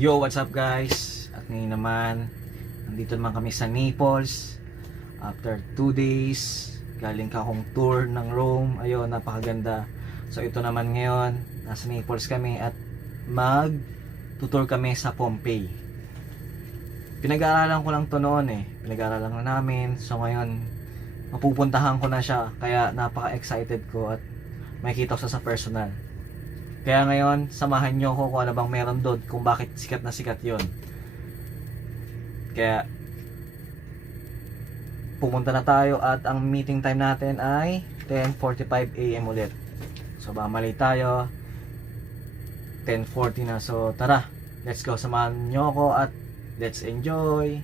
Yo, what's up guys? At ngayon naman, nandito naman kami sa Naples. After 2 days, galing akong tour ng Rome. Ayun, napakaganda. So ito naman ngayon, nasa Naples kami at mag-tutor kami sa Pompeii. Pinag-aaralan ko lang to noon Pinag-aaralan na namin. So ngayon, mapupuntahan ko na siya. Kaya napaka-excited ko at makikita ko sa personal. Kaya ngayon, samahan nyo ko kung ano bang meron doon, kung bakit sikat na sikat yon. Kaya, pumunta na tayo at ang meeting time natin ay 10:45 AM ulit. So, bamali tayo. 10:40 na. So, tara. Let's go. Samahan nyo ako at let's enjoy.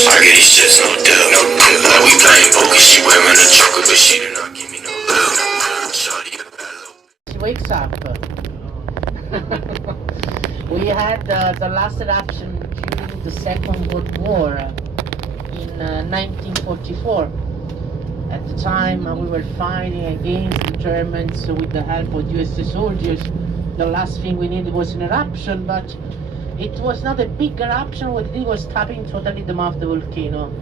I get these shits, no deal, no deal. Like we playing poker, she wearing a choker, but she did not give me no love. Shawty a bad little. She wakes up. We had the last eruption during the Second World War in 1944. At the time we were fighting against the Germans with the help of US soldiers. The last thing we needed was an eruption, but it was not a big eruption. What it did was stopping totally the mouth of the volcano.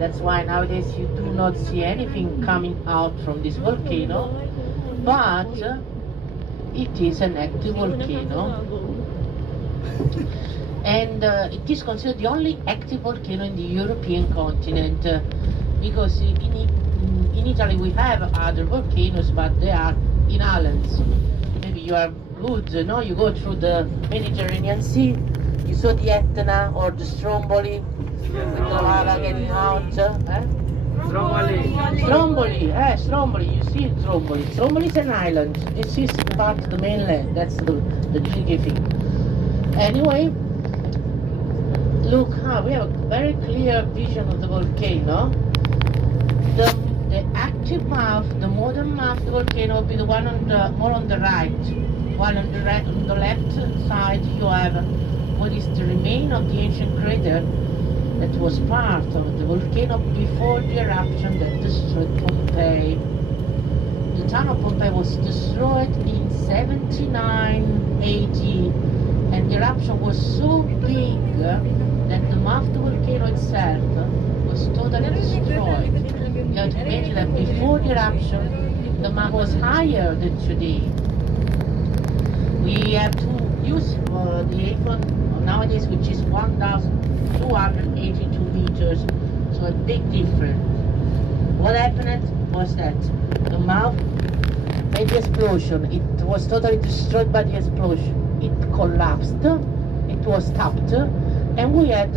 That's why nowadays you do not see anything coming out from this volcano, but it is an active volcano, and it is considered the only active volcano in the European continent, because in Italy we have other volcanoes, but they are in islands. Maybe you are good, no? You go through the Mediterranean Sea, you saw the Etna or the Stromboli, with the lava getting out. Stromboli, you see Stromboli. Stromboli is an island. This is part of the mainland. That's the tricky thing. Anyway, look, we have a very clear vision of the volcano. The active mouth, the modern mouth of the volcano will be the one more on the right. While on the left side you have what is the remain of the ancient crater that was part of the volcano before the eruption that destroyed Pompeii. The town of Pompeii was destroyed in 79 AD, and the eruption was so big that the mouth of the volcano itself was totally destroyed. You have to imagine that before the eruption the mouth was higher than today. We have to use the iPhone nowadays, which is 1,282 meters, so a big difference. What happened was that the mouth made the explosion. It was totally destroyed by the explosion. It collapsed, it was stopped, and we had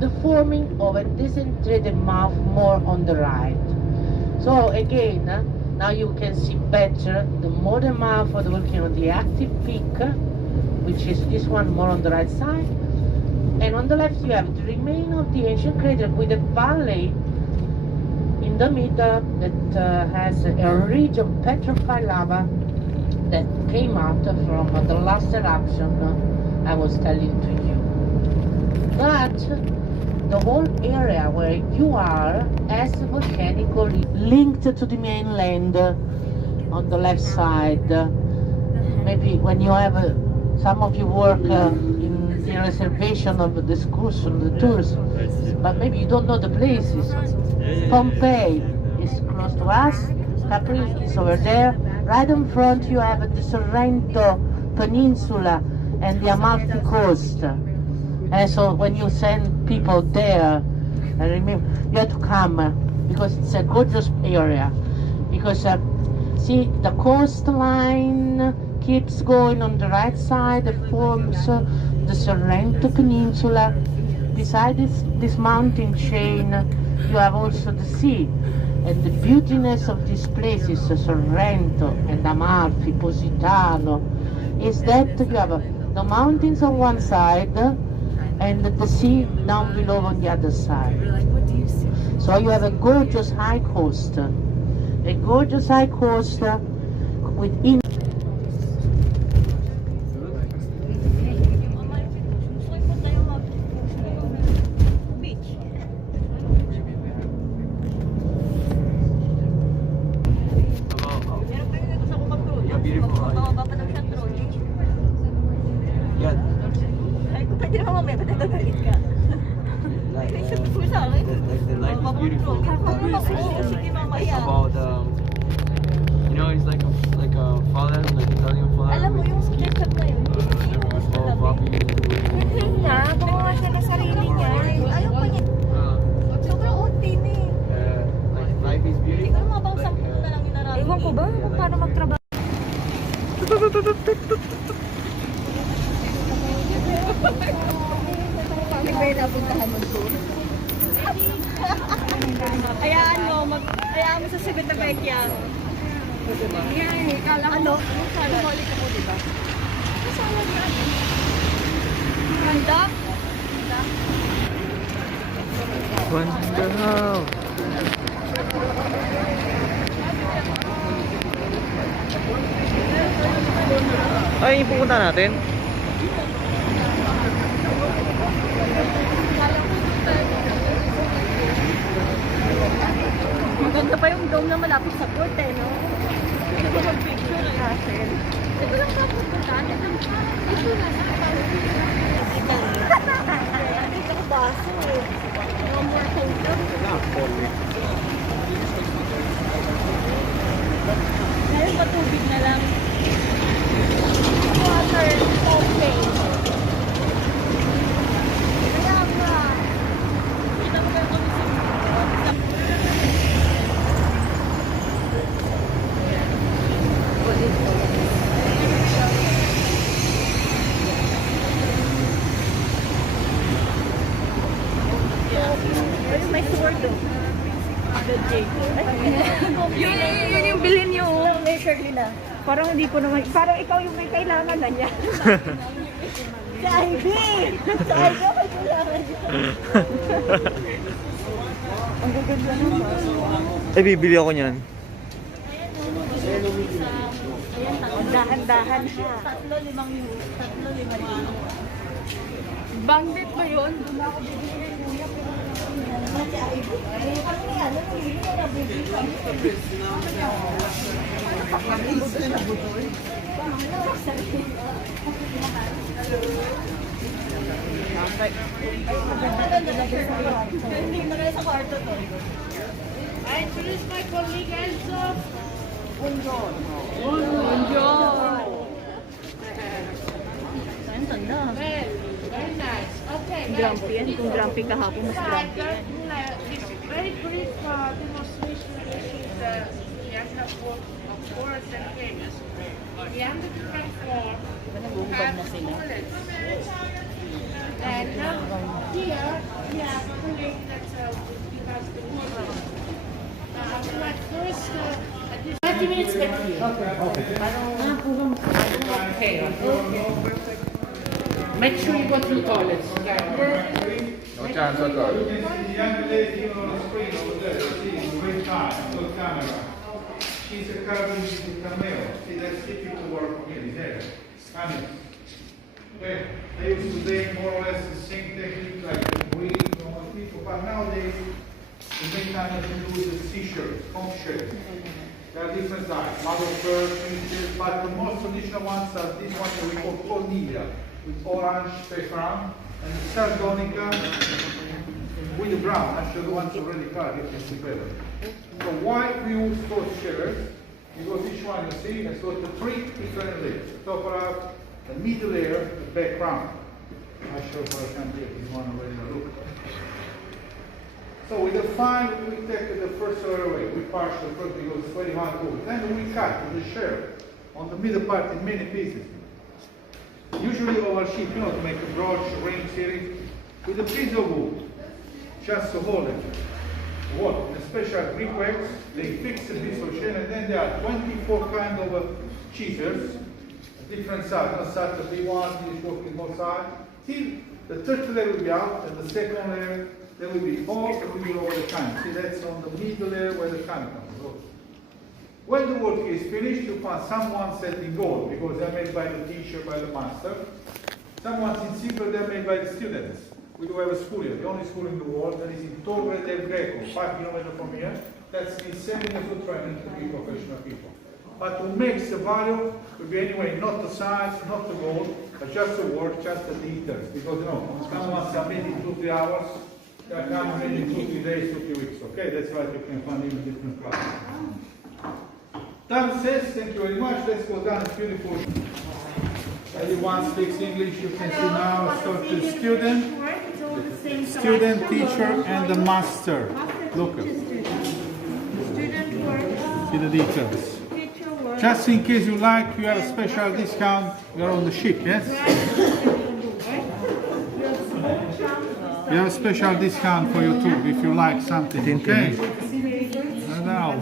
the forming of a disintegrated mouth more on the right. So again, now you can see better the modern mouth of the volcano, the active peak, which is this one more on the right side, and on the left you have the remain of the ancient crater with a valley in the middle that has a ridge of petrified lava that came out from the last eruption I was telling to you. But the whole area where you are as volcanically linked to the mainland on the left side. Maybe when you have some of you work in the reservation of the excursion, the tours, but maybe you don't know the places. Pompeii is close to us, Capri is over there. Right in front you have the Sorrento Peninsula and the Amalfi coast. And so when you send people there, remember, you have to come because it's a gorgeous area. Because see, the coastline keeps going on the right side, it forms the Sorrento Peninsula. Beside this mountain chain, you have also the sea. And the beautiness of these places, Sorrento and Amalfi, Positano, is that you have the mountains on one side, and the sea down below on the other side. So you have a gorgeous high coast. A gorgeous high coast with beautiful. Sige mamaya. About you know, he's like a father, like Italian father. Alam mo yung ketchup na yun. Oh, Bobby. Yun nga, gumawa siya na sarili niya. Ayaw pa niya. Sobrang unti na eh. Like life is beautiful. Siguro mga bang 10 na lang yung nararamdaman. Ewan ko ba kung paano magtrabaho. Hindi ba yung napuntahan mo doon? Hayaan mo sa Civitavecchia. Ano? Bumalik ako, diba? Kasama ka. Ganda? Wow. Ay, yung pupunta natin. Maganda pa yung dome na malapit sa court eh, no? Hindi ko mag-picture eh. Russell. Ito lang sa pupunta. Ito lang sa dito ko baso eh. One more photo. Ngayon patubig na lang. Water, Pompeii. Kaya nga. Kita mo kayo kami sa where's my sword though? The jade. Yun yung bilhin niyo. Measure nila. Parang hindi ko naman, parang ikaw yung may kailangan na niya. Si Ivy! Si Ivy ako may kailangan niya. Ang gaganda naman. Eh, bibili ako niyan. Dahan-dahan siya. 3-5 euro. Bandit ba yun? Doon ako bibili ng kuya. Si Ivy. Kami na yan. Bibili na bibili kami. I introduce my colleague Enzo. Buongiorno. Saan tanda? Very nice. Okay, guys. Grumpy yan. Kung grumpy kahapon, mas grumpy yan. This very brief demonstration is the end work of forest and cages. The end of the platform have toilets. And here we have a link that give us the water. I would like first 20 minutes back here. Okay. Make sure you go to the toilets. No chance at all. You can see the young lady on the screen over there. She's in great time. Good camera. She's a carbon cameo. See, that's difficult work for me. There. Scanning. Okay. They used to do more or less the same technique like we normal people, but nowadays the main time that we do is the seashirts, conch shells. There are different types, mother of pearl, finches, but the most traditional ones are this one that we call corniglia, with orange background, and the sardonica with the brown. Actually, the ones already cut, you can see better. So why we use those shells? Because each one you see has got the 3 different layers. Top half, the middle layer, the background. I show for example this one already look. So we define, we take the first layer away, we parse the first because it's very hard to do. Then we cut the shell on the middle part in many pieces. Usually our sheep, you know, to make a broad ring series, with a piece of wood, just to hold it. What? A special grip wax, they fix a piece of shell, and then there are 24 kind of chisels, different size, not such a big one, this working both sides, till the third layer will be out, and the second layer, there will be more, and we will over the time. See, that's on the middle layer where the time comes. So, when the work is finished, you find some ones set in gold, because they're made by the teacher, by the master. Some ones in silver, they're made by the students. We do have a school here, the only school in the world, that is in Torre del Greco, 5 kilometers from here. That's been 7 years of training to be professional people. But to make the value will be anyway not the size, not the gold, but just the work, just the details. Because you know, some ones are made in 2-3 hours, They're coming in 2-3 days, 2-3 weeks. Okay, that's why you can find in different classes. That says, thank you very much. Let's go down. It's beautiful. Everyone speaks English. You can see now. Start to student, teacher, and the master. Look. Student work, See the details. teacher work. Just in case you like, you have a special discount. You are on the ship, yes? You have a special discount for you too, if you like something. Okay? Now.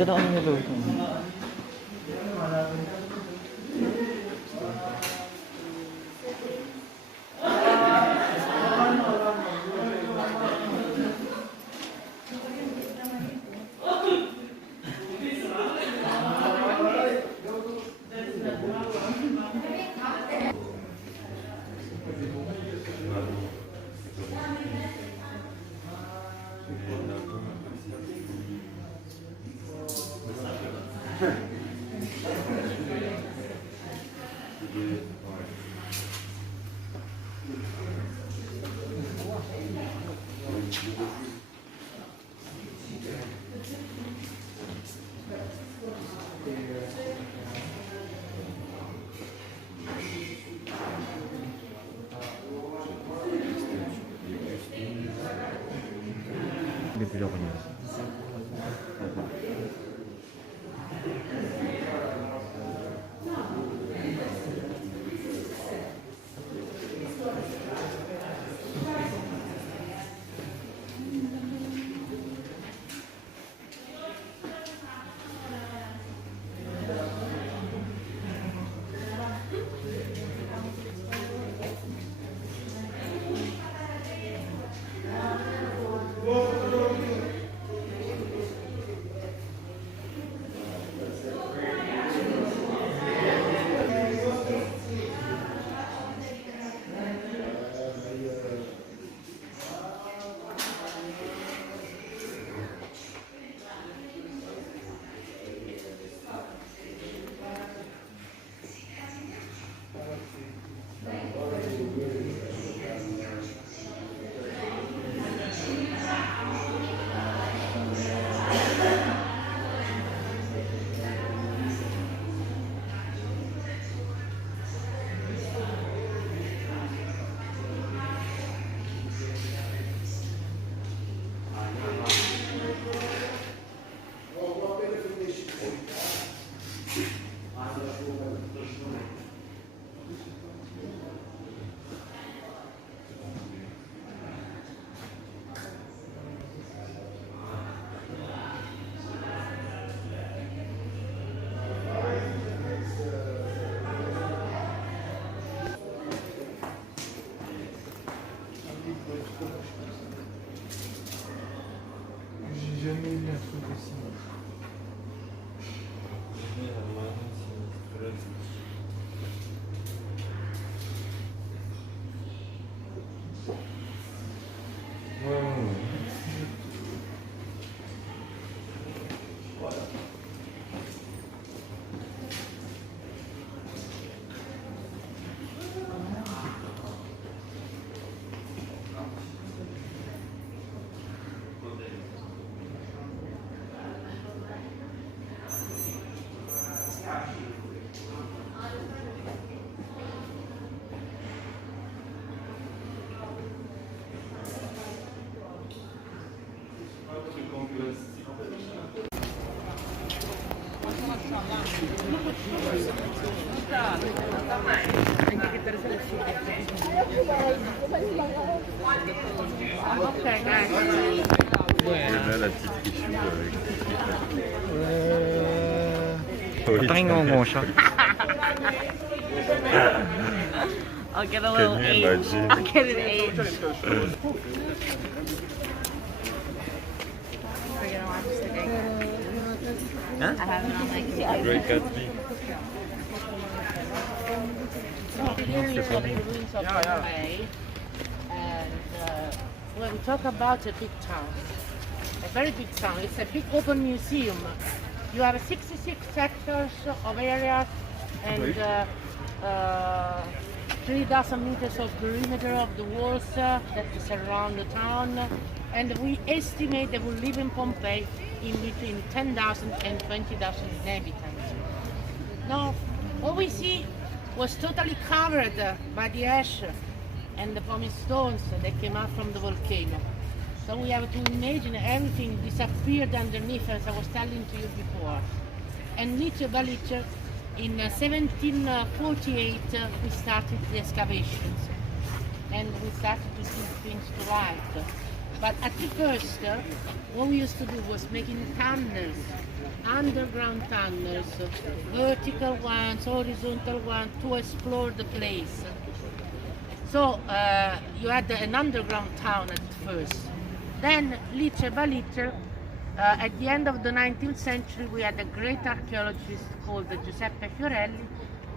Ganda na kami niluto. Bibili ako niya. Okay, guys. Là, la petite issue avec Pakingongo siya. I'll get a Can little you eight. imagine? I'll get an eight. We're gonna watch today. Huh? I have it on my computer. Great Gatsby. So here is the ruins of Pompeii, and when we talk about a big town, a very big town, it's a big open museum. You have 66 sectors of areas and 3,000 meters of perimeter of the walls that surround the town, and we estimate that will live in Pompeii in between 10,000 and 20,000 inhabitants. Now, what we see was totally covered by the ash and the pumice stones that came out from the volcano. So we have to imagine everything disappeared underneath, as I was telling to you before. And little by little, in 1748, we started the excavations, and we started to see things to light. But at the first, what we used to do was making tunnels, underground tunnels, vertical ones, horizontal ones, to explore the place. So you had an underground town at first. Then, little by little, at the end of the 19th century, we had a great archaeologist called Giuseppe Fiorelli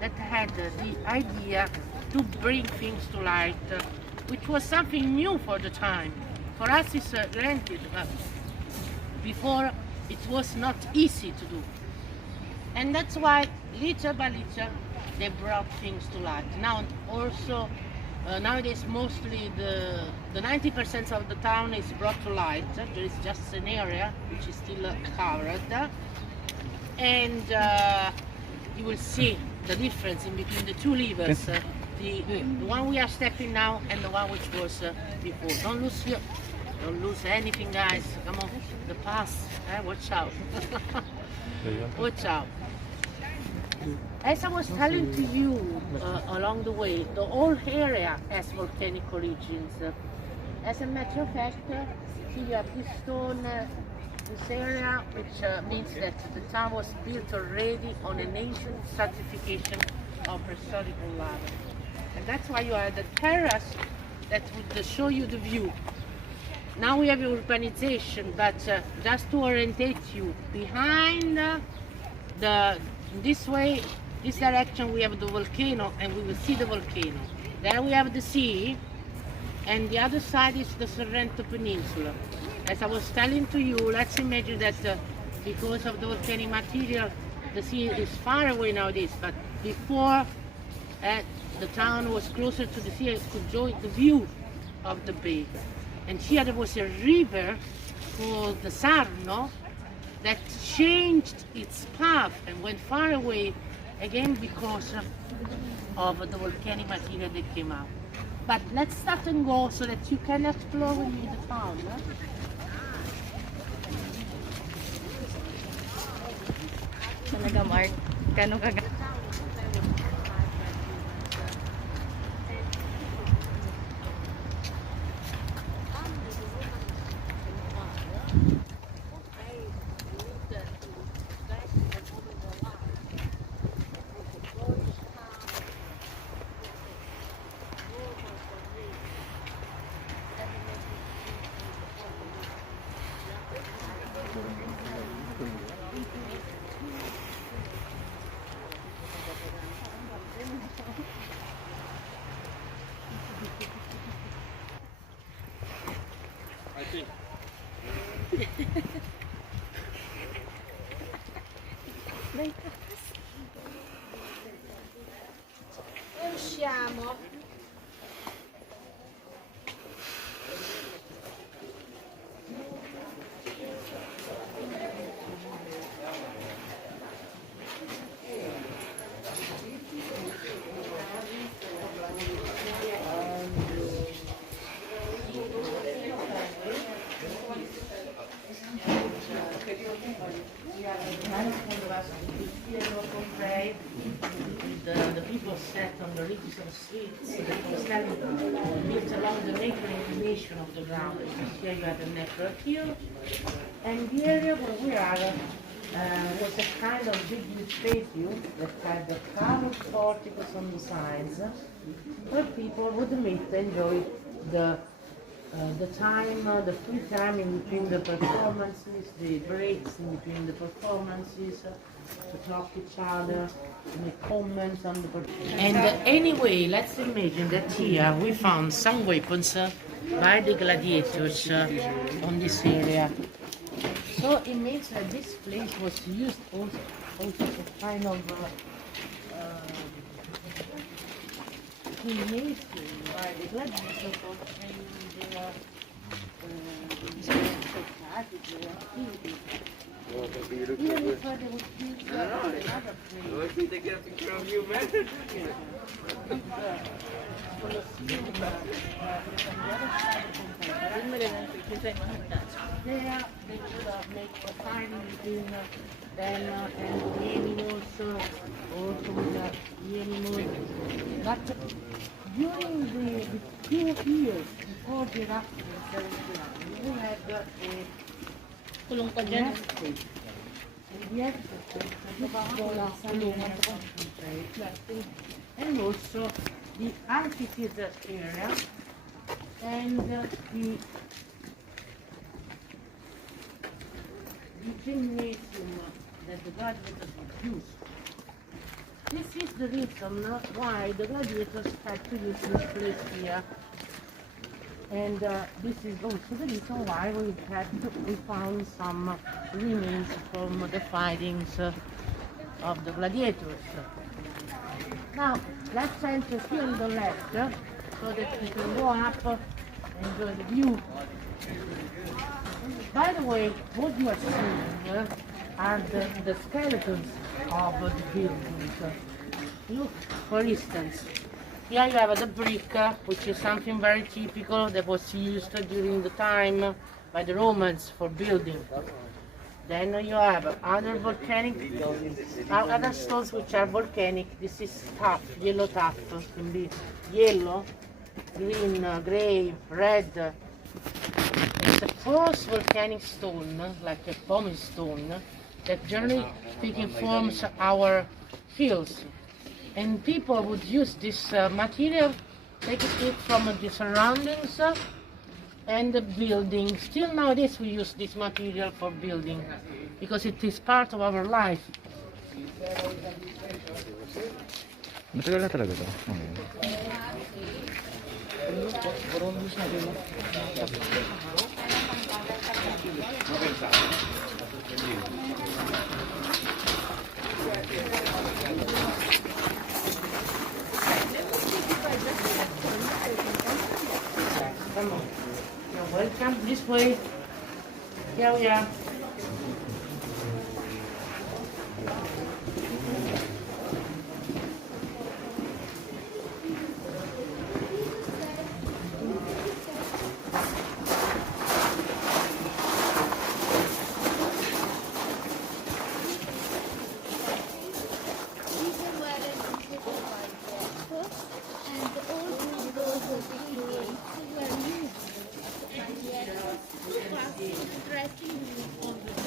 that had the idea to bring things to light, which was something new for the time. For us, it's granted, but before it was not easy to do. And that's why, little by little, they brought things to light. Now, also, nowadays, mostly the 90% of the town is brought to light. There is just an area which is still covered. And you will see the difference in between the two levers. The one we are stepping now and the one which was before. Don't lose anything, guys. Come on, the past. Watch out. Watch out. As I was telling to you along the way, the whole area has volcanic origins. As a matter of fact, here you have this stone, this area, which means that the town was built already on an ancient stratification of historical lava. And that's why you have the terrace that would show you the view. Now we have urbanization, but just to orientate you, behind this way, this direction, we have the volcano, and we will see the volcano. There we have the sea, and the other side is the Sorrento Peninsula. As I was telling to you, let's imagine that because of the volcanic material, the sea is far away nowadays, but before the town was closer to the sea, it could enjoy the view of the bay. And here there was a river called the Sarno that changed its path and went far away, again because of the volcanic material that came out. But let's start and go so that you can explore with me the town. Talaga, Mark. Kano ka usciamo. We have the Naples of the theater of Pompeii. The people sat on the ridges of streets that was built along the natural inclination of the ground. Here you have the natural hill, and the area where we are was a kind of big patio that had the carved porticos on the sides, where people would meet and enjoy the time, the free time in between the performances, the breaks in between the performances, to talk to each other, to make comments on the performance. And anyway, let's imagine that here we found some weapons by the gladiators on this area. So it means that this place was used also as a kind of gymnasium by the gladiators for training their activities. Even if they would use another place. Let's see, they get a picture of you, man. There they would make a fighting between them and the animals, also with the animals. But during the 2 years before the eruption in 79, we had Kulong ka dyan. And also the amphitheater area and the gymnasium that the gladiators would use. This is the reason why the gladiators had to use this place here. And this is also the reason why we found some remains from the fightings of the gladiators. Now, let's enter here on the left so that we can go up and enjoy the view. By the way, what you are seeing are the skeletons of the buildings. Look, for instance, here you have the brick, which is something very typical that was used during the time by the Romans for building. Then you have other volcanic, other stones which are volcanic. This is tuff, yellow tuff. Can be yellow, green, grey, red. It's a coarse volcanic stone, like a pumice stone, that generally speaking forms our fields. And people would use this material, take it from the surroundings and the building. Still nowadays we use this material for building because it is part of our life. Matagal na talaga to. Come on. You're welcome this way. Here we are.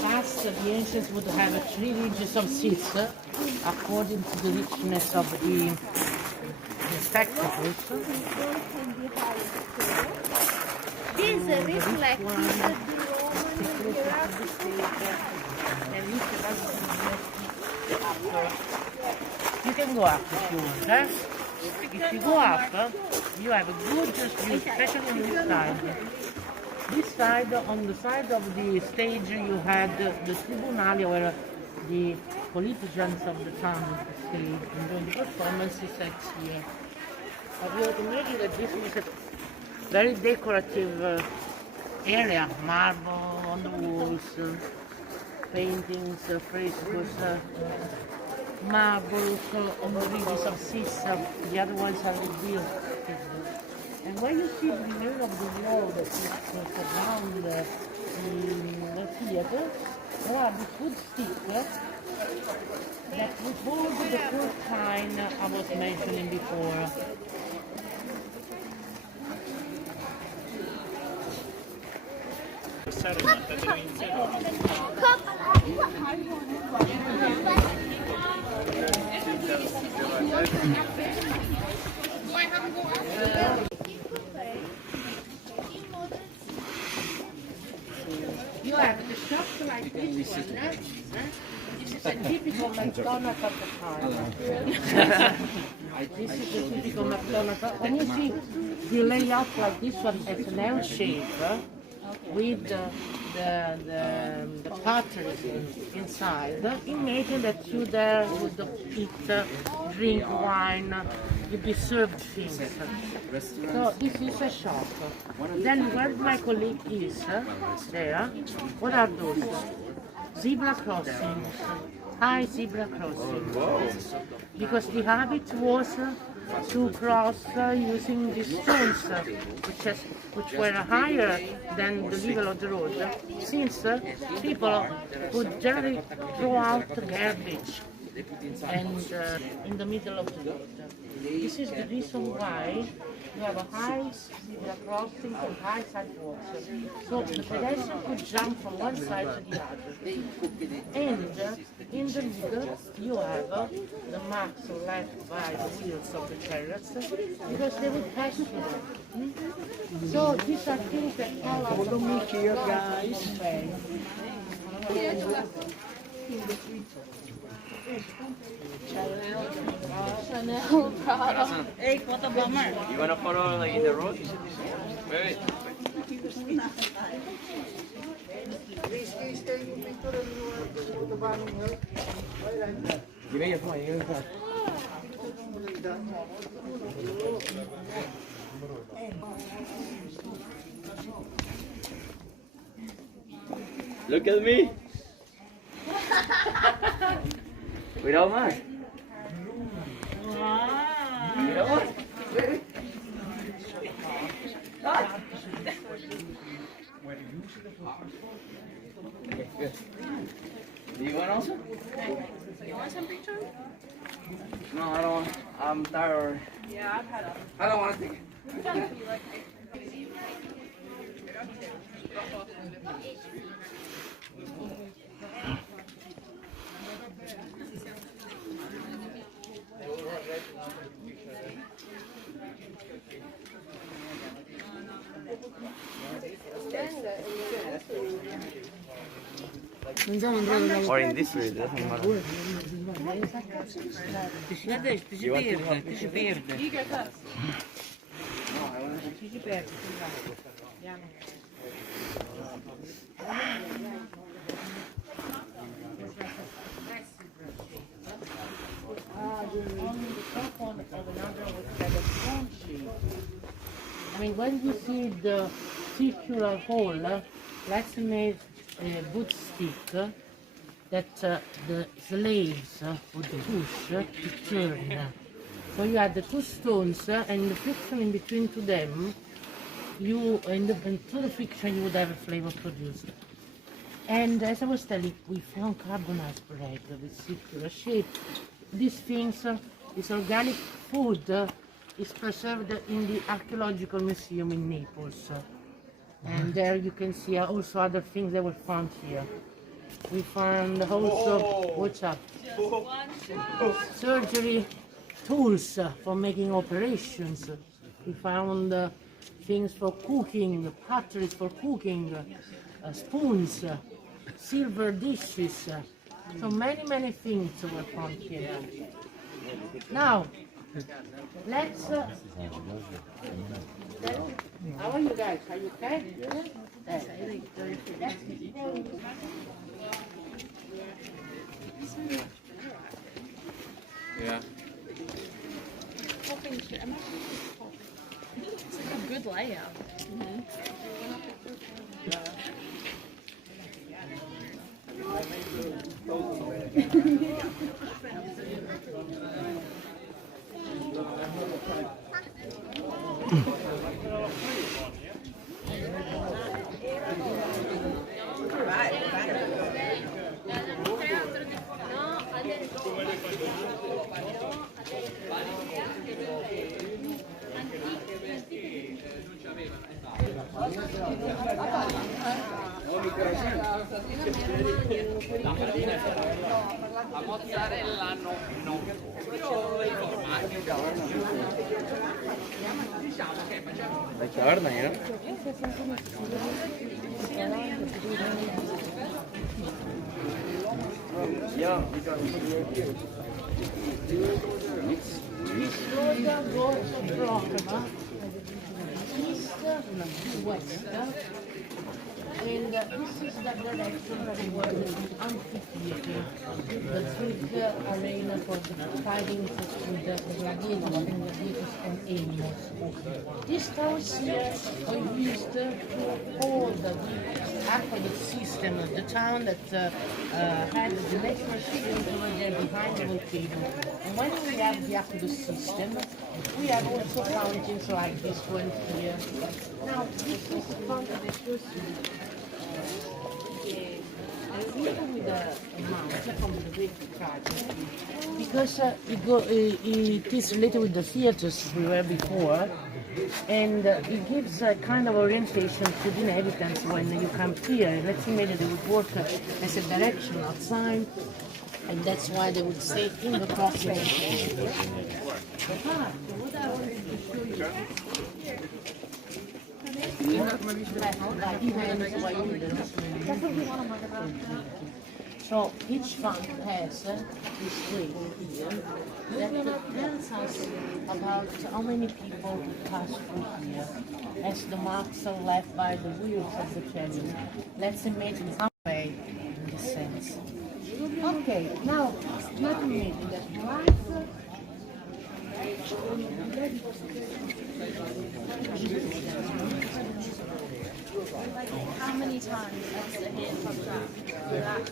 Past the ancients would have 3 ridges of seats according to the richness of the spectacles. This reflects the Roman And you can go up if you want. If you go up, you have a good view, especially on this side. This side, on the side of the stage, you had the tribunale where the politicians of the town stayed and during the performances at here. But you can imagine that this was a very decorative area, marble on the walls, paintings, frescoes, marbles on the ridges of seats. The other ones are rebuilt. And when you see the middle of the wall that is around the theater, are the food stick that would hold the porcine I was mentioning before. You have the shops like this one, This is a typical McDonald's of the time. This is a typical McDonald's. Can you see the layout like this one as an L shape with the pottery inside? Imagine that you there would eat, drink wine, you'd be served things. So this is a shop. Then where my colleague is, there, what are those? Zebra crossings, high zebra crossings. Because the habit was to cross using the stones, which were higher than the level of the road, since people would generally throw out garbage and in the middle of the road. This is the reason why you have a high zebra crossing and high sidewalks. So the pedestrian could jump from one side to the other. And in the middle you have the marks left by the wheels of the chariots because they would pass through them. So these are things that tell us about here, guys. Chanel, Prada. Hey, what a bummer. You wanna follow like in the road? Wait. Give me your phone. Give me your phone. Look at me. Without mask. Without mask. Okay, good. Do you want also? You want some picture? No, I don't want. I'm tired. Yeah, I've had a. I don't want to take it. Or in this way, it doesn't matter. You want to help me? You go first. I mean, when you see the circular hole, let's make a wood stick that the slaves would push to turn. So you had the two stones and the friction in between to them, and through the friction you would have a flavor produced. And as I was telling, we found carbonized bread with circular shape. These things, this organic food is preserved in the Archaeological Museum in Naples. And there you can see also other things that were found here. We found also, what's up? Surgery tools for making operations. We found things for cooking, pottery for cooking, spoons, silver dishes. So many things were found here. Now, let's. How are you guys? Are you okay? Yeah. It's like a good layout. La mozzarella no. Però il formaggio. Diciamo che facciamo. La carne, eh? Road goes from east to west, and this is the direction toward the amphitheater, the big arena for the fighting with the gladiators and animals. These towers here are used to hold the aqueduct system of the town that had the national shield over there behind the volcano. And when we have the aqueduct system, we have also fountains like this one here. Now, this is the fountain that you see. With a mount from the Greek tragedy, because it is related with the theaters we were before, and it gives a kind of orientation to the inhabitants when you come here. Let's imagine they would work as a direction outside, and that's why they would stay in the crossing. So each fund has this way here that tells us about how many people pass through here, as the marks are left by the wheels of the chariot. Let's imagine some way in this sense. Okay, now let's imagine that right. How many times has the hand popped up? That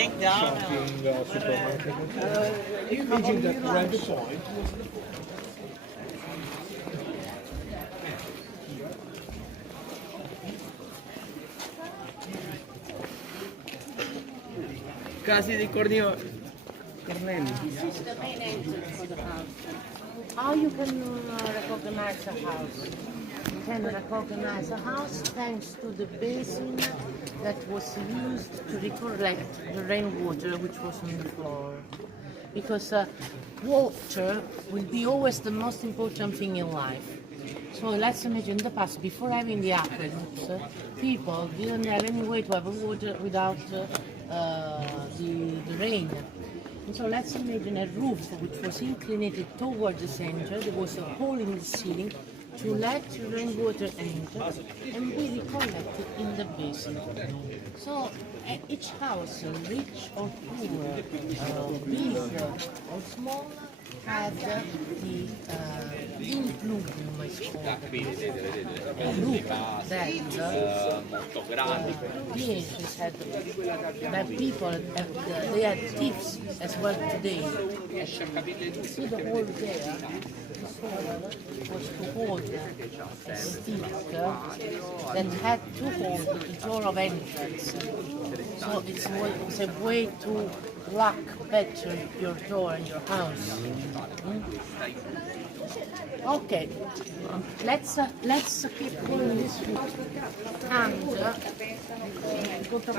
million. Imagine that red point. Casi di Cornelio. This is the main entrance for the house. How you can recognize a house? You can recognize a house thanks to the basin that was used to recollect the rainwater which was on the floor. Because water will be always the most important thing in life. So let's imagine in the past, before having the aqueducts, people didn't have any way to have water without the rain. And so let's imagine a roof which was inclinated toward the center. There was a hole in the ceiling to let rainwater enter and be recollected in the basin. So each house, rich or poor, big or small, had the impluvium, it's called, a roof that villages had, that people, they had tips as well today. See the hole there? This hole was to hold a stick that had to hold the door of entrance. So it's a way to lock better your door and your house. Okay, let's keep going this route. And go to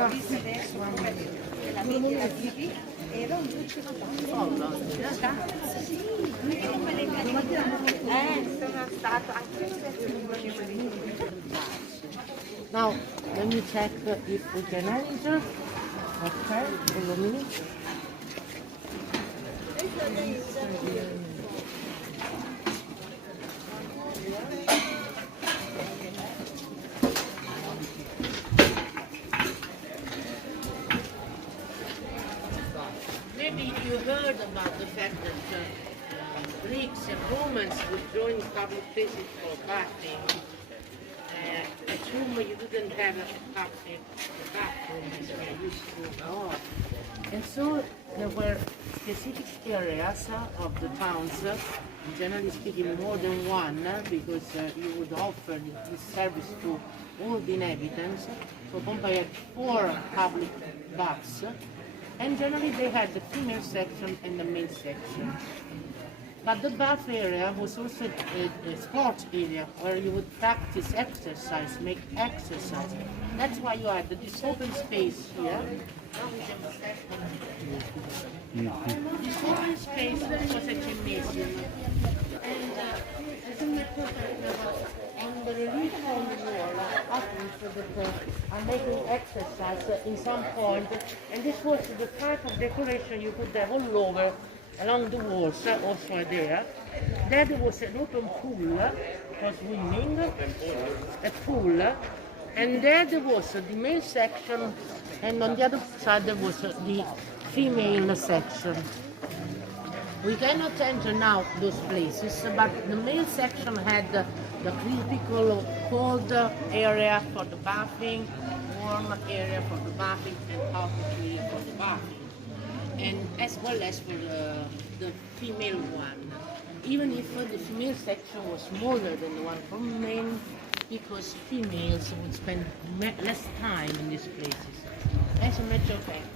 now, let me check if we can enter. Okay, follow me. Maybe you heard about the fact that Greeks and Romans would join public places for bathing. At home you didn't have a bathroom as we used to know. And so there were specific areas of the towns generally speaking, more than one, because you would offer this service to all the inhabitants. So Pompeii had 4 public baths, and generally they had the female section and the male section. But the bath area was also a sports area where you would practice exercise, make exercise. That's why you had this open space here. This open space was a gymnasium. And as a matter of fact, on the relief on the wall, often are making exercise in some point, and this was the type of decoration you could have all over along the walls, also there. There was an open pool for swimming, a pool, and there was the male section, and on the other side there was the female section. We cannot enter now those places, but the male section had the critical cold area for the bathing, warm area for the bathing, and hot area for the bathing, and as well as for the female one. Even if the female section was smaller than the one for men, because females would spend less time in these places. As a matter of fact,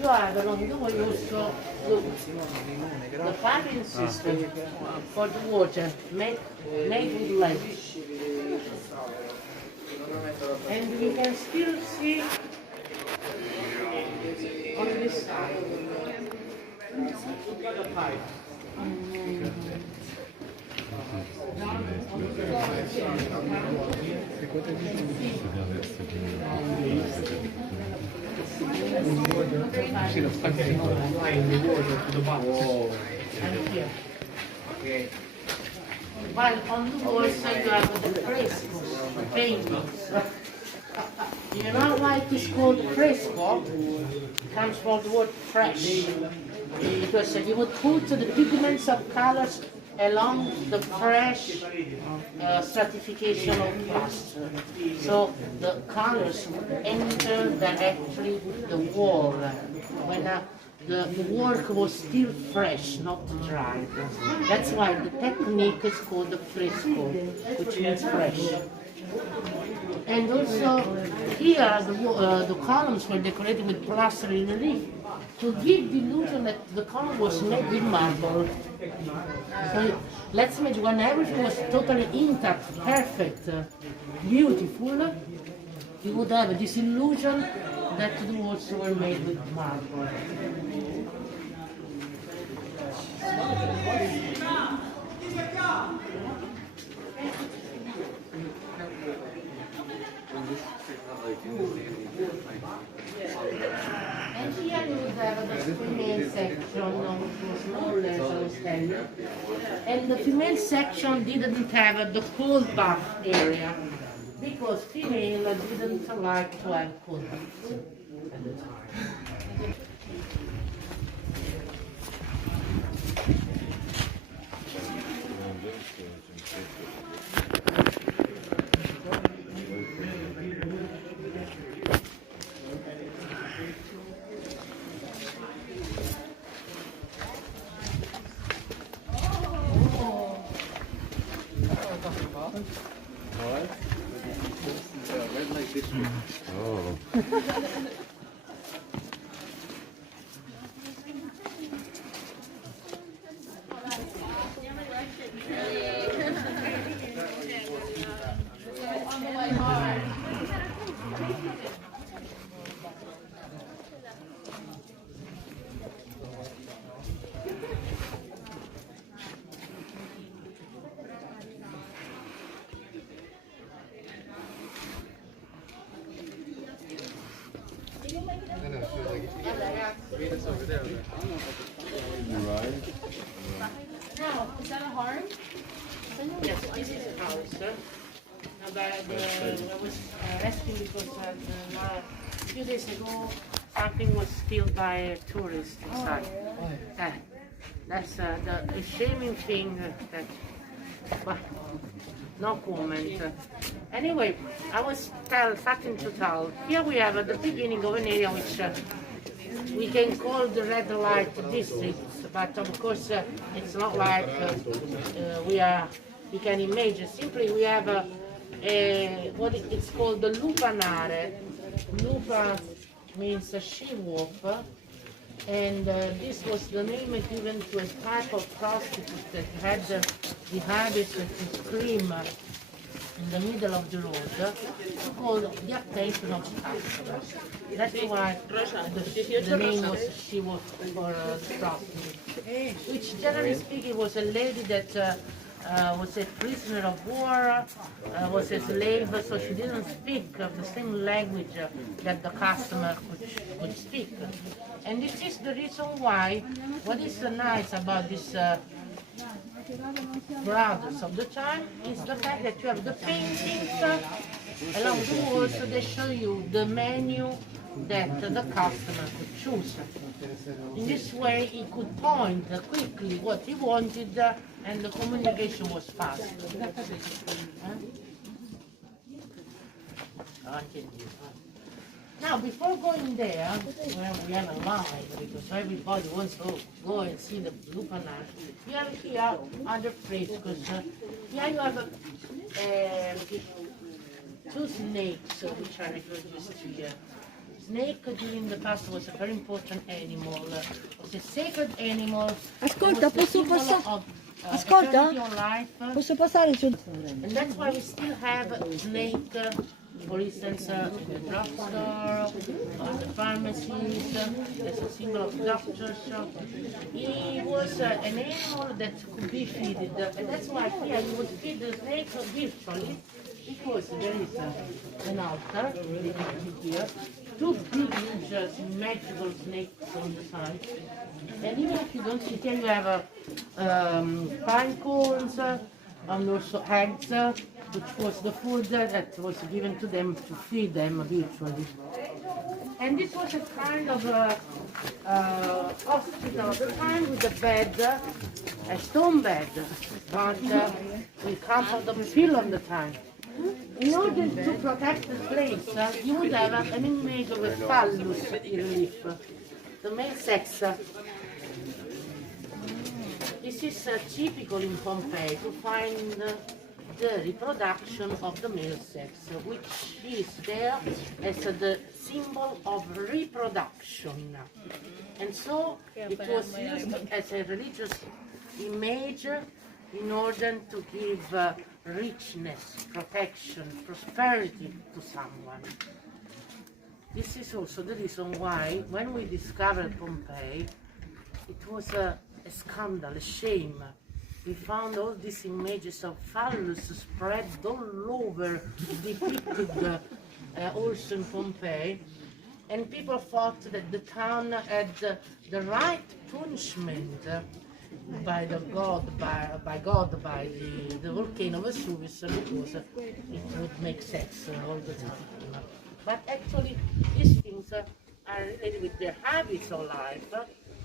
you have along the way also the piping system for the water made with lead. And you can still see on this side. And here. While on the walls you have the frescoes, the paintings. You know why it is called fresco? It comes from the word fresh. Because you would put the pigments of colors along the fresh stratification of plaster. So the colors would enter directly the wall when the work was still fresh, not dried. That's why the technique is called the fresco, which means fresh. And also here the columns were decorated with plaster in relief to give the illusion that the column was made with marble. So let's imagine when everything was totally intact, perfect, beautiful, you would have this illusion that the walls were made with marble. And here you would have the female section, which was more or less understanding. And the female section didn't have the cold bath area, because female didn't like to have cold baths at the time. Oh. Now, is that a harm? Yes, this is a house. I was resting because a few days ago something was stealed by tourists inside. That's the shaming thing that. no comment. Anyway, I was starting to tell. Here we have at the beginning of an area which we can call the red light district, but of course it's not like we can imagine. Simply we have what it's called the lupanare. Lupa means a she-wolf, and this was the name given to a type of prostitute that had the habit to scream in the middle of the road to call the attention of customers. That's why the name was she-wolf for the prostitute, which generally speaking was a lady that was a prisoner of war, was a slave, so she didn't speak the same language that the customer could speak. And this is the reason why, what is so nice about these brothers of the time is the fact that you have the paintings along the walls, so they show you the menu that the customer could choose. In this way, he could point quickly what he wanted, and the communication was fast. Now, before going there, where we have a line, because everybody wants to go and see the lupanar, we have here other frescoes. Here you have two snakes which are introduced here. Snake during the past was a very important animal. It was a sacred animal. Ascolta, posso passare? Ascolta? Posso passare su? And that's why we still have snake, for instance, in the drugstore, or the pharmacies, as a symbol of doctors. He was an animal that could be feeded, and that's why here you would feed the snake virtually, because there is an altar here, two big, huge, magical snakes on the side. And even if you don't see here, you have pine cones and also eggs, which was the food that was given to them to feed them virtually. And this was a kind of hospital at the time with a bed, a stone bed, but with comfortable fill on the time. In order to protect the place, you would have an image of a phallus in relief, the male sex. This is typical in Pompeii to find the reproduction of the male sex, which is there as the symbol of reproduction. And so it was used as a religious image in order to give richness, protection, prosperity to someone. This is also the reason why, when we discovered Pompeii, it was a scandal, a shame. We found all these images of phallus spread all over, depicted also in Pompeii, and people thought that the town had the right punishment by the volcano Vesuvius, because it would make sex all the time. But actually, these things are related with their habits of life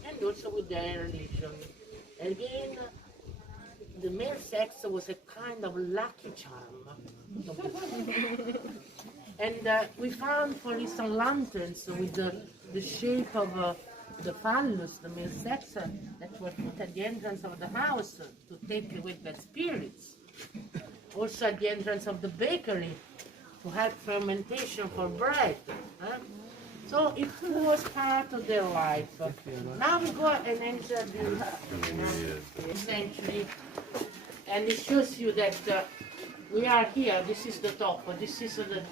and also with their religion. Again, the male sex was a kind of lucky charm. And we found, for instance, lanterns with the shape of the phallus, the male sex, that were put at the entrance of the house to take away bad spirits. Also at the entrance of the bakery to help fermentation for bread. So it was part of their life. Now we go and enter the century, and it shows you that we are here. This is the top. This is the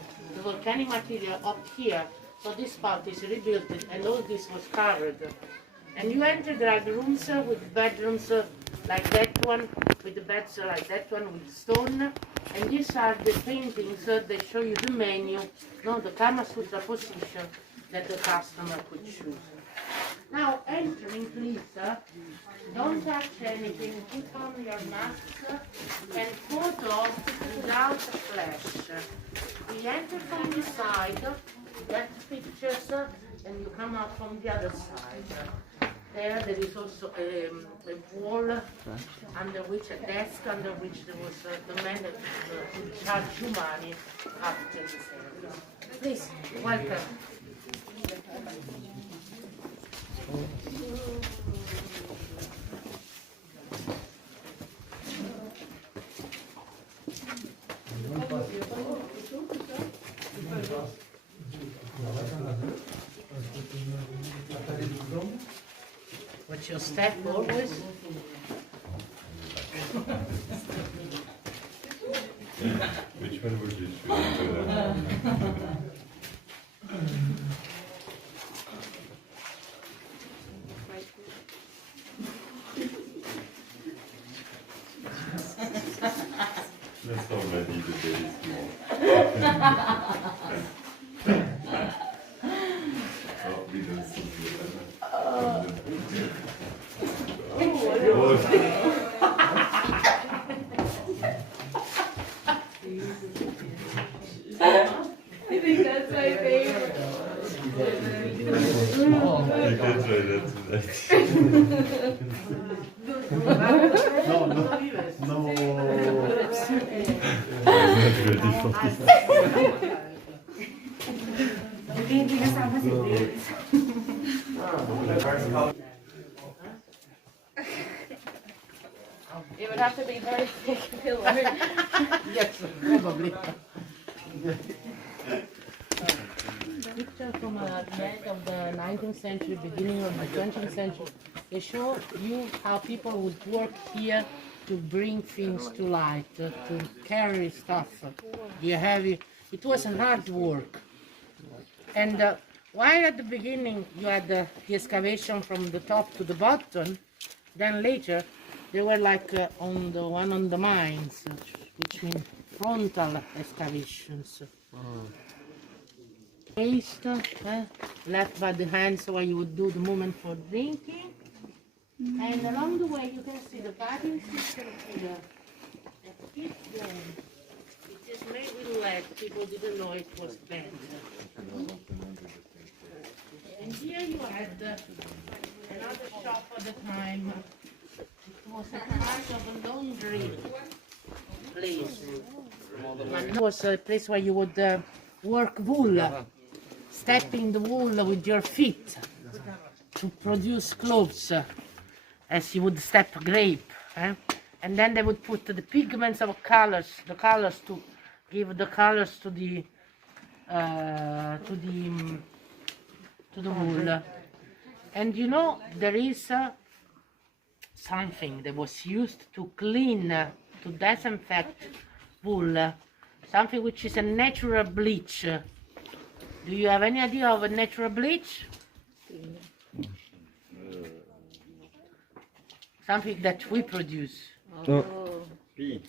volcanic material up here. So this part is rebuilt, and all this was covered. And you enter, there are the rooms with bedrooms like that one, with the beds like that one with stone. And these are the paintings that show you the menu, the Kama Sutra position that the customer could choose. Now, entering, please, don't touch anything, put on your mask, and photo without flash. We enter from this side, get pictures, and you come out from the other side. There is also a wall under which, a desk under which there was the man that would charge you money after the service. Please, welcome. What's your step always? Which one would you choose? That's all my need is very small. Oh, we don't see you. I think that's my favorite. You can try that tonight. I'm not ready for this. It would have to be very thick pillar. Yes, probably. Picture from the end of the 19th century, beginning of the 20th century. They show you how people would work here to bring things to light, to carry stuff. You have it was an hard work. And while at the beginning you had the excavation from the top to the bottom, then later they were like on the one on the mines, which mean frontal excavations. Paste left by the hands where you would do the movement for drinking. And along the way you can see the bathing system here. It is made with lead. People didn't know it was bad. And here you had another shop at the time. It was a part of a laundry place. It was a place where you would work wool, stepping the wool with your feet to produce clothes, as you would step a grape. And then they would put the pigments of colors, the colors to give the colors to the wool. And you know, there is something that was used to clean, to disinfect wool, something which is a natural bleach. Do you have any idea of a natural bleach? Something that we produce. Pee.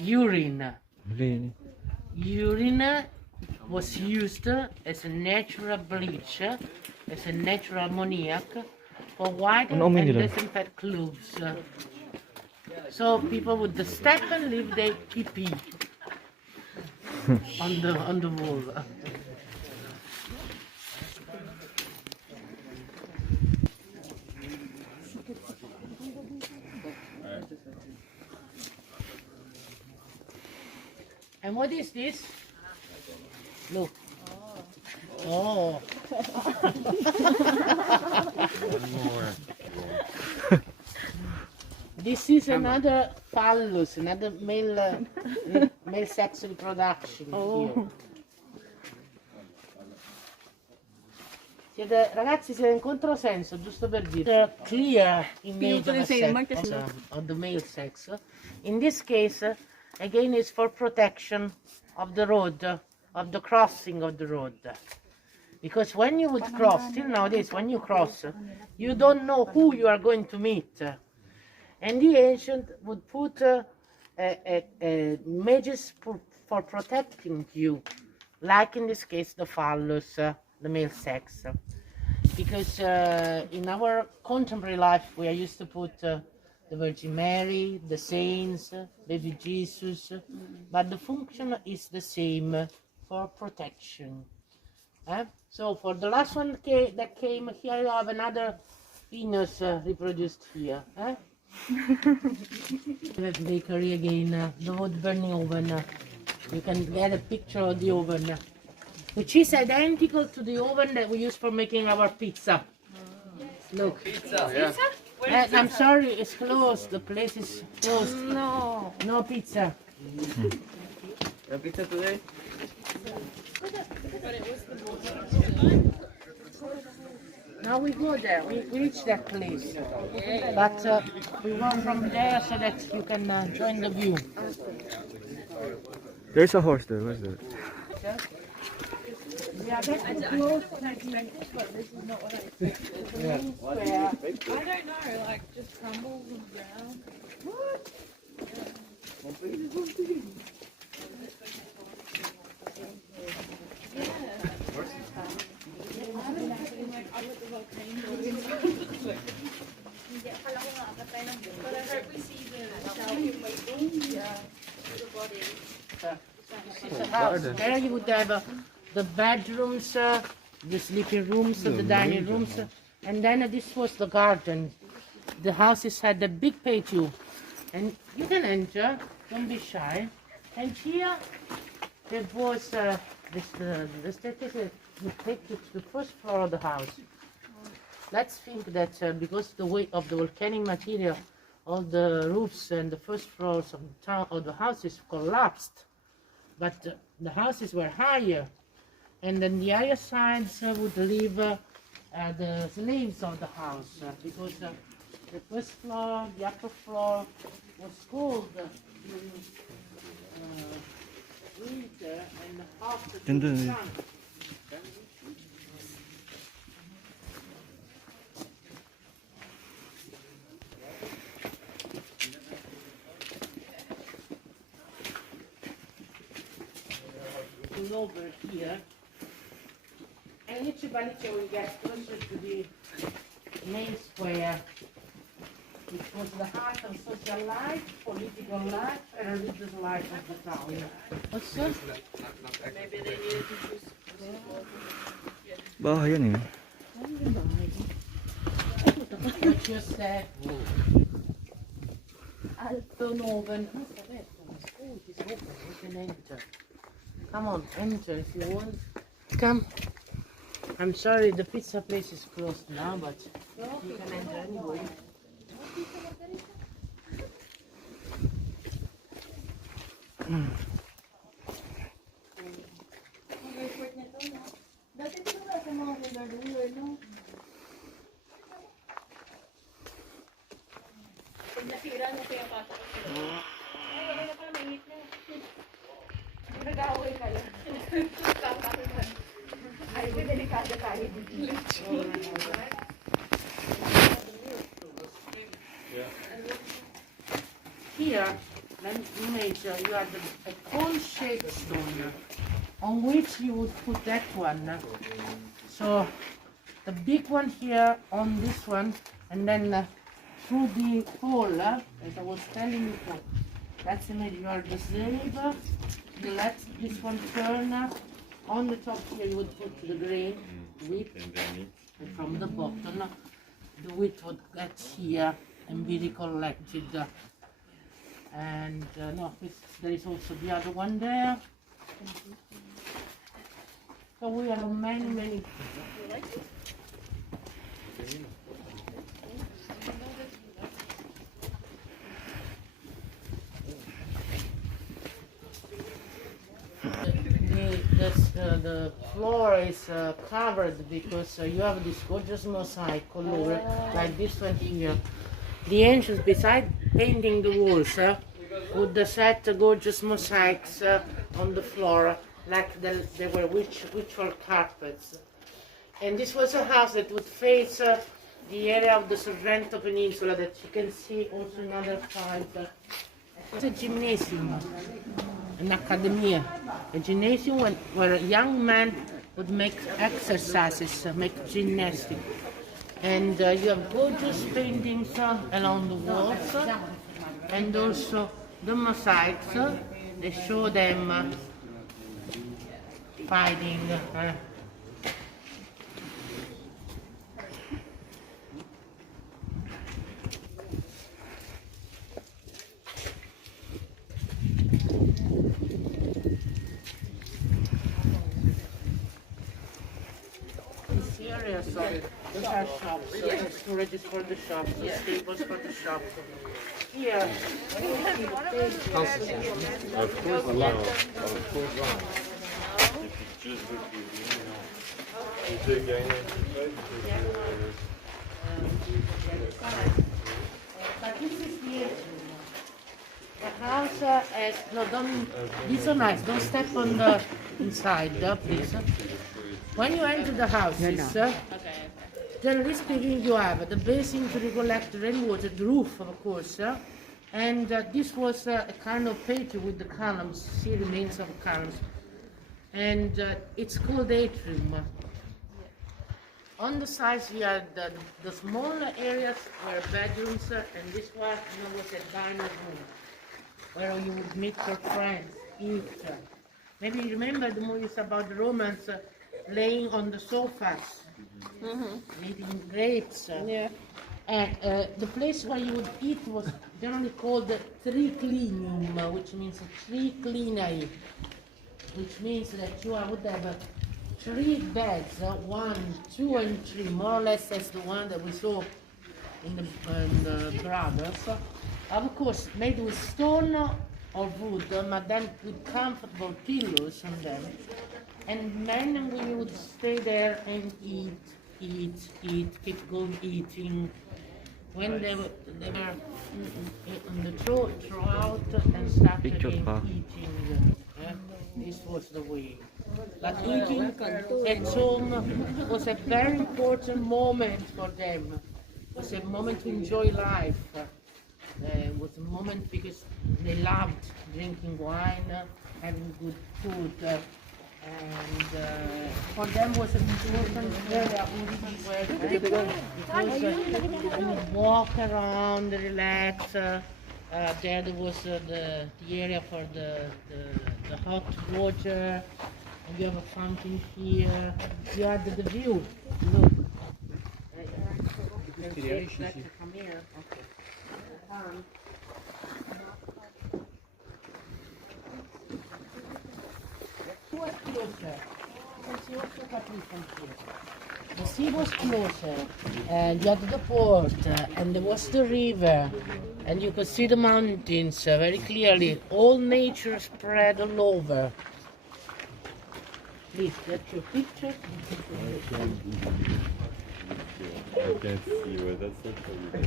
Urine. Urine was used as a natural bleach, as a natural ammoniac, for whiten and disinfect clothes. So people would step and leave their pee on the wall. And what is this? Look. Oh. This is another phallus, another male sex reproduction here. Ragazzi, siete in controsenso, giusto per dire. Clear image of the male sex. In this case, again, it's for protection of the road, of the crossing of the road. Because when you would cross, till nowadays, when you cross, you don't know who you are going to meet. And the ancient would put images for protecting you, like in this case the phallus, the male sex. Because in our contemporary life we are used to put the Virgin Mary, the saints, baby Jesus, but the function is the same, for protection. So for the last one that came here, you have another Venus reproduced here. That bakery again, the wood burning oven. You can get a picture of the oven, which is identical to the oven that we use for making our pizza. Look. Pizza. Yeah. I'm sorry, it's closed. The place is closed. No. No pizza. Have pizza today? Now we go there. We reach that place. But we walk from there so that you can join the view. There's a horse there. Where's that? We are getting close to the but this is not what I expected. The main square. I don't know, like just crumbles and brown. This is a house. There you would have the bedrooms, the sleeping rooms, the dining rooms, and then this was the garden. The houses had a big patio, and you can enter. Don't be shy. And here there was the staircase that would take you to the first floor of the house. Let's think that because the weight of the volcanic material, all the roofs and the first floors of the town of the houses collapsed, but the houses were higher, and then the higher sides would live the slaves of the house because the first floor, the upper floor was cold during winter and hot during the sun. Over here, and each Balice will get closer to the main square, which was the heart of social life, political life, and religious life of the town. What's that? Maybe they needed to choose. Bahay yan eh. What you said? Alton oven. Oh, it is open. We can enter. Come on, enter if you want. Come. I'm sorry, the pizza place is closed now, but you can enter anyway. Pag nasira mo kaya pasok ko. Ay, wala na pala, mainit na. Nag-away kayo. Ay, delikado tayo. Here, let me image you have a cone-shaped stone on which you would put that one. So the big one here on this one, and then through the hole, as I was telling you before. That's image you are the slave. You let this one turn. On the top here you would put the grain, wheat, and from the bottom the wheat would get here and be recollected. And no, there is also the other one there. So we have many. The floor is covered because you have this gorgeous mosaic all over, like this one here. The ancients, beside painting the walls, would set gorgeous mosaics on the floor, like they were ritual carpets. And this was a house that would face the area of the Sorrento Peninsula that you can see also in other parts. It's a gymnasium, an academia, a gymnasium where young men would make exercises, make gymnastics. And you have gorgeous paintings along the walls, and also the mosaics. They show them fighting area, so those are shops. So the storages for the shops, the stables for the shops. Here, Of course not. Of course not. Just look at you take but this is the atrium. The house has, no, don't, these are nice, don't step on the inside, please. When you enter the houses, generally speaking, you have the basin to recollect rainwater, the roof, of course, and this was a kind of patio with the columns, see remains of columns, and it's called atrium. On the sides, you had the smaller areas were bedrooms, and this one was a dining room, where you would meet your friends, eat. Maybe you remember the movies about the Romans laying on the sofas, eating grapes. And the place where you would eat was generally called the triclinium, which means three cleanery, which means that you would have 3 beds, 1, 2, and 3, more or less as the one that we saw in the brothers. Of course, made with stone or wood, but then with comfortable pillows on them. And men and women would stay there and eat, keep going eating. When they were on the throughout and started again eating. This was the way. But eating at home was a very important moment for them. It was a moment to enjoy life. It was a moment because they loved drinking wine, having good food, and for them was an important area where you would walk around, relax. There was the area for the hot water, and you have a fountain here. You had the view. Look. Come here. Okay. Was closer. You can see also Capri from here. The sea was closer, and you had the port, and there was the river, and you could see the mountains very clearly. All nature spread all over. Please, that's your picture. I can't see where that's not for you.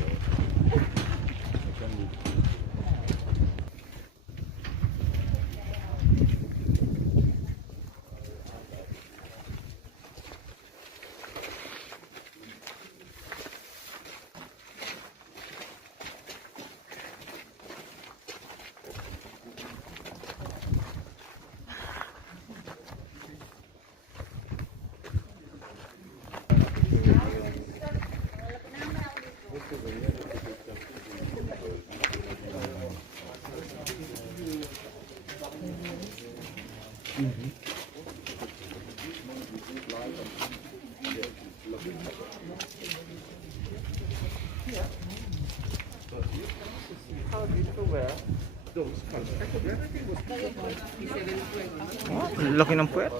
Laki ng puwet.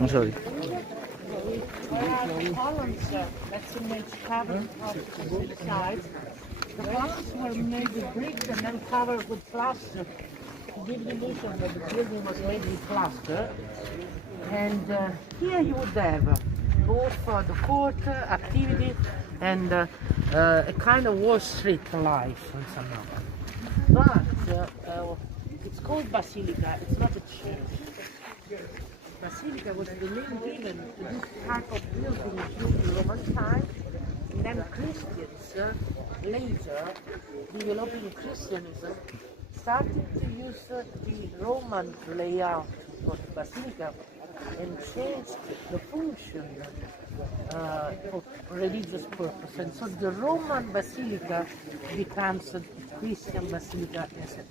I'm sorry. Columns, that's image covered up to the sides. The columns were made with bricks and then covered with plaster to give the illusion that the building was made with plaster. And here you would have both for the court activity and a kind of Wall Street life somehow. But it's called Basilica, it's not a church. Basilica was the name given to this type of building during the Roman time, and then Christians later, developing Christianism, started to use the Roman layout for the Basilica and changed the function for religious purpose. And so the Roman Basilica becomes a Christian Basilica as a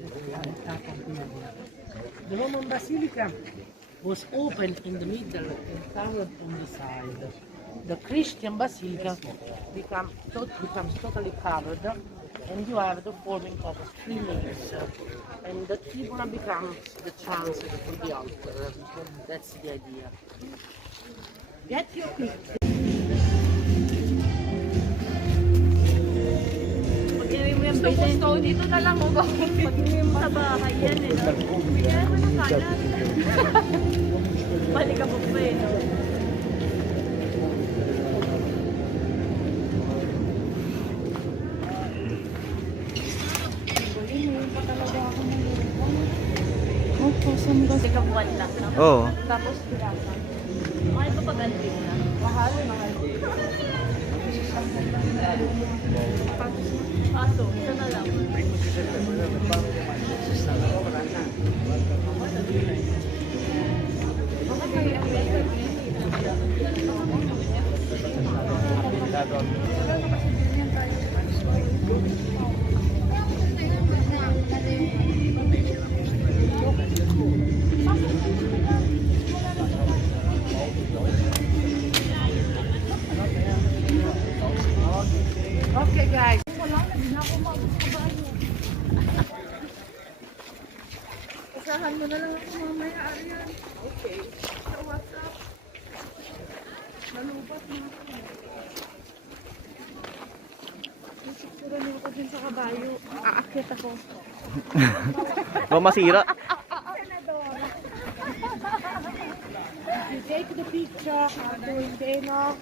type of building. The Roman Basilica was open in the middle and covered on the side. The Christian Basilica becomes totally covered And you have the forming of three layers. And the fibula becomes the transit for the altar. That's the idea. Get your picture. Gusto mo stone, dito na lang mo gawin mo sa bahay yan eh. Kaya mo na kalat. Balik ka po pa eh. Kasi kabuan lang, no? Oo. Tapos pirasa. Mahal ba pag antik na? Mahal. Paso, isa na lang. Okay, guys. Usahan mo na lang ako mamaya, Arian. Okay. Sa WhatsApp. Nalubat na ako. Nasiktura niyo ako din sa kabayo. Aakyat ako. Masira. You take the picture, doing the enough.